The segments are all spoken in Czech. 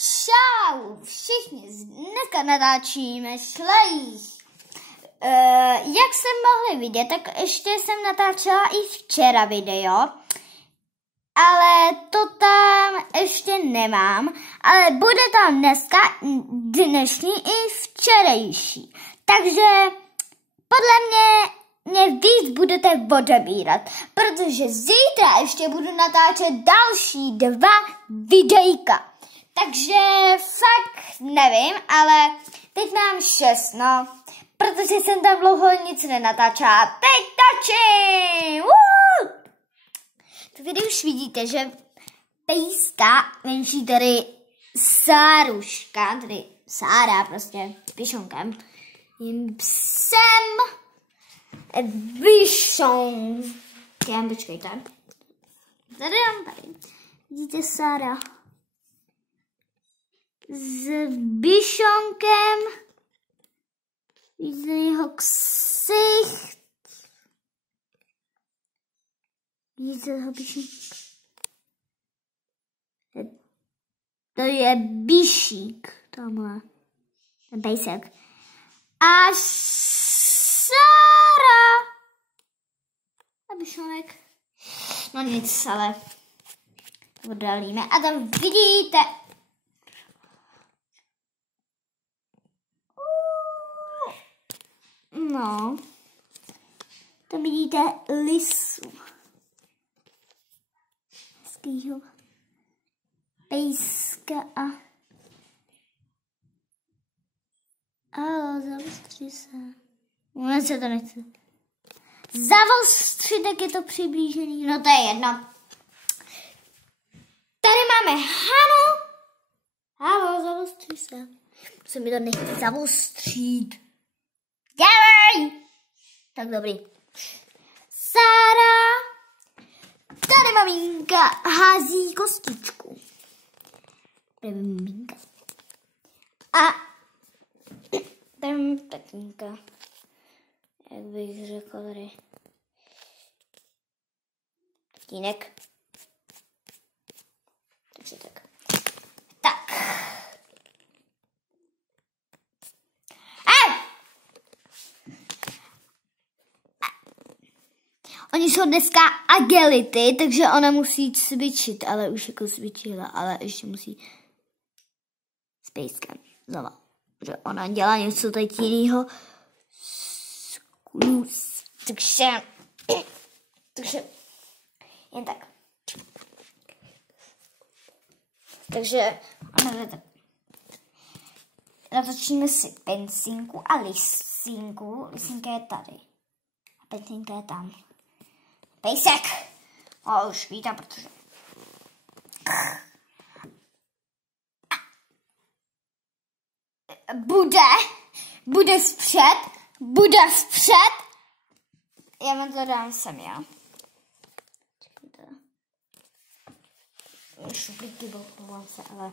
čau všichni, dneska natáčíme šlejch. Jak jste mohli vidět, tak ještě jsem natáčela i včera video, ale to tam ještě nemám, ale bude tam dneska dnešní i včerejší. Takže podle mě víc budete odebírat, protože zítra ještě budu natáčet další 2 videjka. Takže fakt nevím, ale teď mám 6, no, protože jsem tam dlouho nic nenatáčela. Teď točím! Tady už vidíte, že pejska menší tady Sáruška, tady Sára prostě s pišonkem, jim psem Vyšonkem, počkejte. Tady. Vidíte Sára s Byšonkem. Vidíte jeho ksicht. Vidíte jeho Byšonka. To je Byšík, tamhle. Ten pejsek. A Sára. A Byšonek. No nic, ale oddalíme. A tam vidíte. No. Tam vidíte lisu. Hezkýho pejska a zavostří se. Vůbec se to nechce. Zavostří, tak je to přiblížený. No to je jedno. Tady máme Hanu. Halo, zavostří se. Se mi to nechce zavostřít. Dělej! Tak dobrý. Sára. Tady maminka hází kostičku. Tady maminka. A tady tatínka. Jak bych řekl tady. Tatínek. Takže tak. Tak. Oni jsou dneska agility, takže ona musí cvičit, ale už jako cvičila, ale ještě musí s pejskem znova. Že ona dělá něco teď jinýho. Takže jen tak. Takže ona tak. Natočíme si Pensinku a Lisinku. Lisinka je tady. A Pensinka je tam. Pejsek! O, už vítám, protože... Bude vpřed. Já vám to dám sem, já. Šuplíky, bohu se, ale...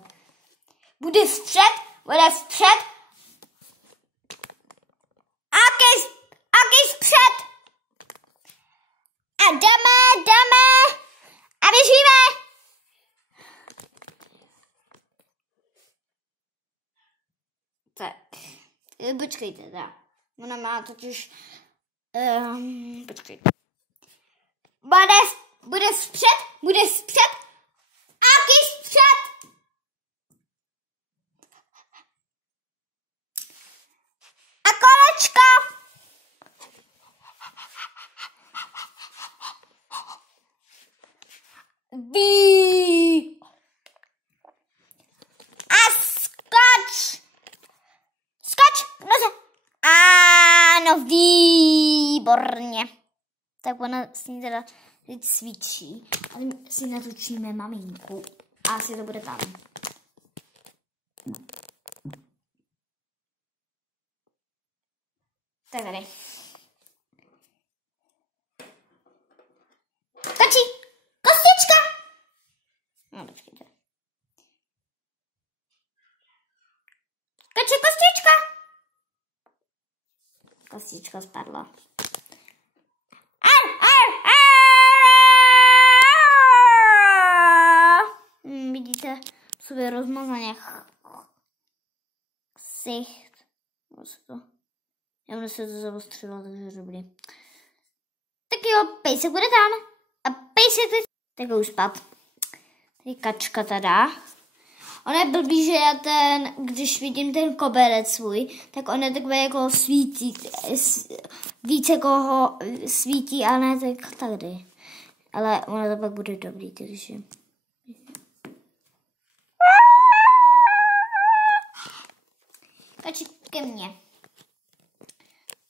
Bude vpřed. Aký vpřed. A jdeme a běžíme. Tak, počkejte, teda. Ona má totiž, počkejte. Bude vpřed. Aký vpřed. A kolečko. A skoč, nože. Ano, výborně. Tak ona s ní teda teď cvičí. A my si natočíme maminku. A asi to bude tam. Tak tady. Točí. Kostička. No, počkejte. Točí kostička. Kostička spadla. Vidíte, sobě rozmazaně. Ksicht. Já se to zavostřilo, takže dobrý. Tak jo, pejsek bude tam. A pejsek teď... Tak už spad. Tady kačka teda. Ona je blbý, že já když vidím ten koberec svůj, tak on je takové jako svítí, víc jako ho svítí, ale ne tak tady. Ale ono to pak bude dobrý, takže... Kaček ke mně.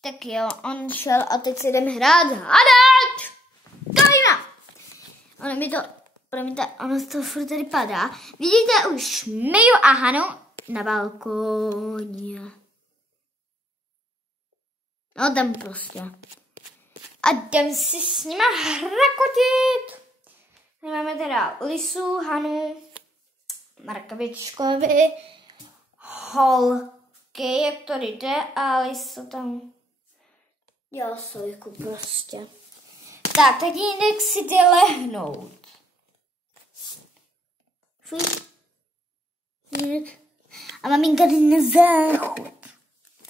Tak jo, on šel a teď si jdem hrát hádat! Karina! Ono mi to, promiňte, ono z toho furt tady padá. Vidíte už Miju a Hanu na balkóně. No tam prostě. A jdem si s nima hrakotit. Tady máme teda Lisu, Hanu, Markovičkovi, holky, jak to jde, a Lisu tam dělá sojku prostě. Tak, tatínek si jde lehnout. A maminka jde na záchod.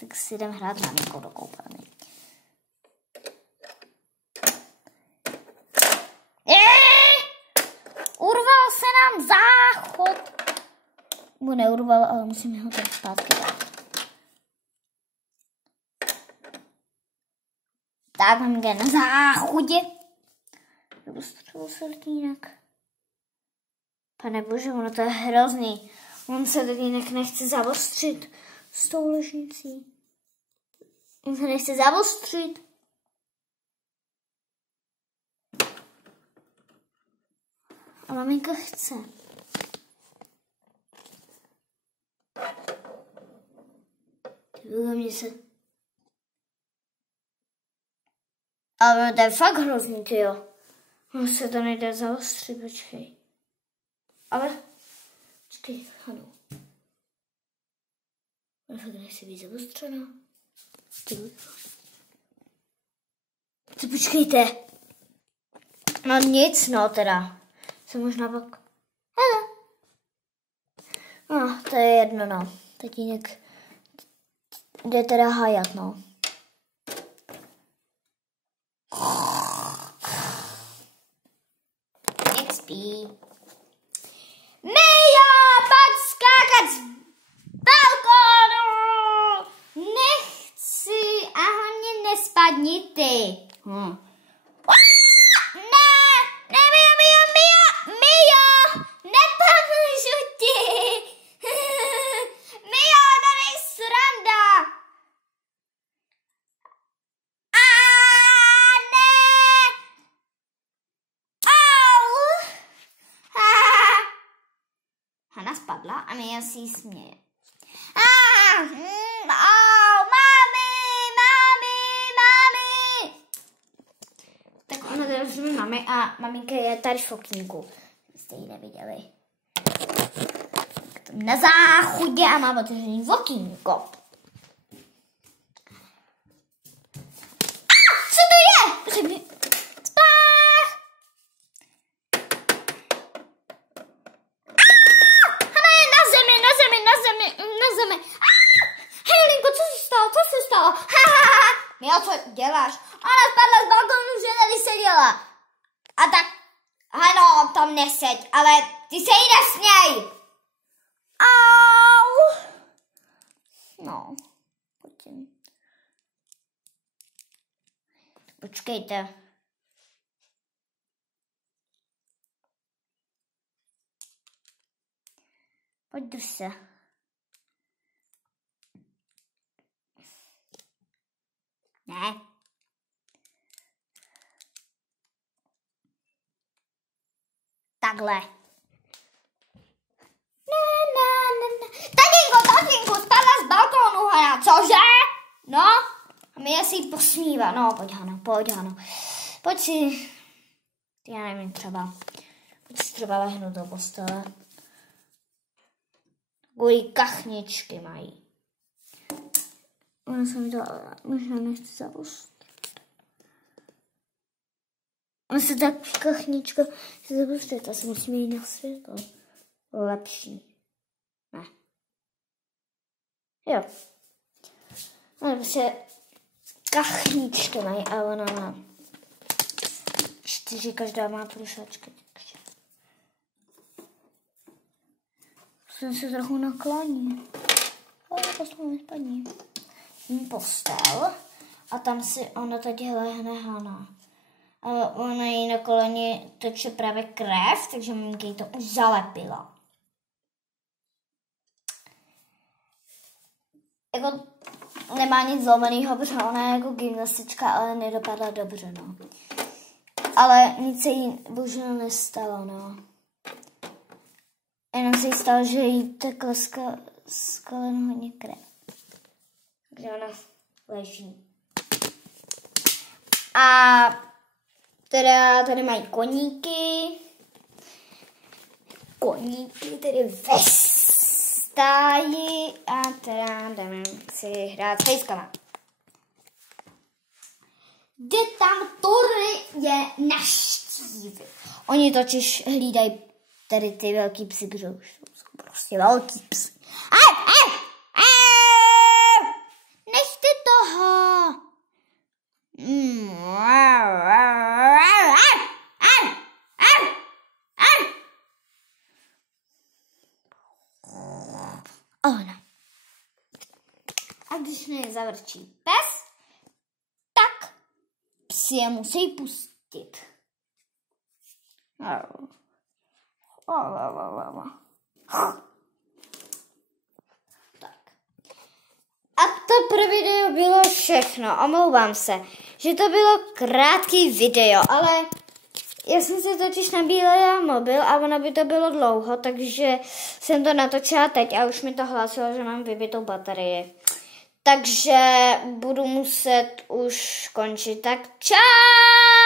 Tak si jdem hrát maminkou do koupelny. Urval se nám záchod. Mu neurval, ale musíme ho tady zpátky dát. Tak maminka na záchodě. Dostřel se tatínek. Pane bože, ono to je hrozný. On se tatínek nechce zavostřit s tou ložnicí. On se nechce zavostřit. A maminka chce. Mě se... Ale to je fakt hrozný, tyjo. On se to nejde zaostřit, počkej. Ale, počkej, ano. On fakt nechce být zaostřená. Co počkejte? No nic, no teda. Se možná pak... Hele. No, to je jedno, no. Tatínek jde teda hájat, no. Jak spí? Mija, pojď skákat z balkónu! Nechci a hlavně nespadni ty. Hana spadla a Mia si ji směje. Mami! Tak ona teda řve mami a maminka je tady v okýnku. Jste ji neviděli. Na záchodě a mám otevřený v okýnku. Co to je? Řekni. Mia, co děláš? Ona spadla z balkonu, že tady seděla. A tak, ano, tam neseď, ale ty se jí nesměj. Au. No, pojďím. Počkejte. Pojď se. Ne. Takhle. Tatínku, spadla z balkónu, Hana, cože? No, a Mia si jí posmívá. No, pojď, Hano. Pojď si, já nevím, pojď si třeba lehnout do postele. Takový kachničky mají. Ona se mi to možná nechce zavostřit. Ona se tak kachnička chce zavostřit, asi musíme jít na světlo. Lepší. Ne. Jo. No, prostě kachlíčky mají a ona má 4, každá má průšačky. Jsem se trochu nakloní. Ale poslu mi spadní. Postel. A tam si ona tady lehne Hana. Ale ona jí na koleni teče právě krev, takže maminka jí to už zalepila. Jako nemá nic zlomenýho, protože ona je jako gymnastička, ale nedopadla dobře, no. Ale nic se jí bohužel nestalo, no. Jenom se jí stalo, že jí teklo z kolen hodně krev. Takže ona leží. A teda tady mají koníky. Koníky tedy ve stáji a teda jdeme si hrát s pejskama. Jde tam Tory je naštívit. Oni totiž hlídají tady ty velký psy, protože už jsou prostě velký psy. Nechte toho. Ona. A když mě zavrčí pes, tak psi je musí pustit. Tak. A to pro video bylo všechno. Omlouvám se, že to bylo krátký video, ale já jsem si totiž nabílela mobil a ono by to bylo dlouho, takže jsem to natočila teď a už mi to hlásilo, že mám vybitou baterii. Takže budu muset už končit. Tak čau!